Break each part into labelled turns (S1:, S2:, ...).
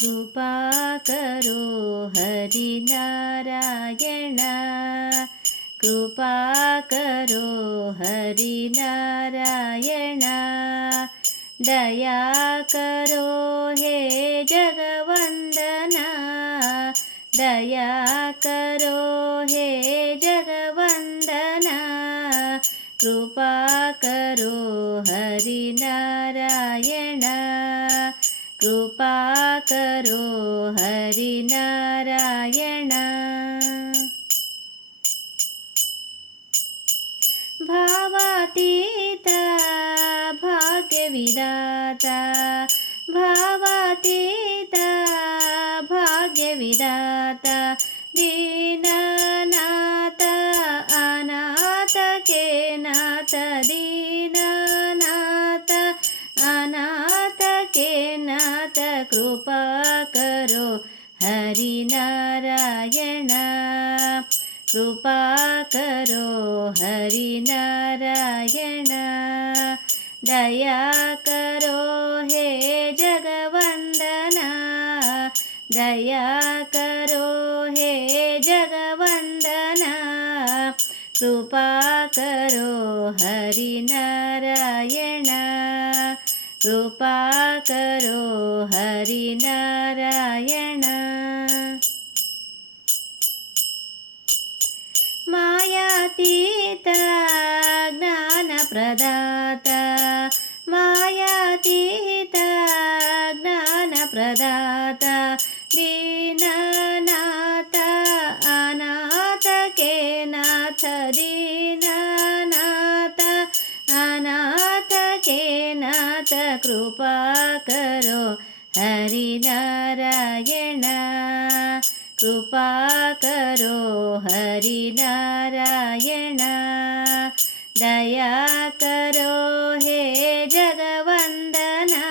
S1: कृपा करो हरिनारायण कृपा करो हरिनारायण दया करो हे जगवन्दना। दया करो हे जगवन्दना। कृपा करो हरिनारायण કૃપા કરો હરિનારાયણ ભાવાતીતા ભાગ્ય વિદાતા ભાવાતીતા ભાગ્ય વિદાતા દીના हरिनारायण कृपा करो हरिनारायण दया करो हे जगवन्दना। दया करो हे जगवन्दना। कृपा करो हरिनारायण कृपा करो हरिनारायण ಮಾಯಾತೀತ ಜ್ಞಾನ ಪ್ರದಾತ ಮಾಯಾತೀತ ಜ್ಞಾನ ಪ್ರದಾತ ದೀನನಾಥ ಅನಾಥ ಕೇನಾಥ ದೀನನಾಥ ಅನಾಥ ಕೇನಾಥ ಕೃಪಾ ಕರೋ ಹರಿನಾರಾಯಣ. कृपा करो हरिनारायण। दया करो हे जगवन्दना।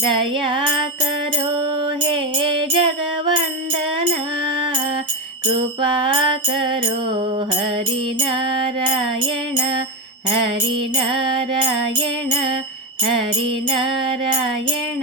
S1: दया करो हे जगवन्दना। कृपा करो हरिनारायण। हरिनारायण हरिनारायण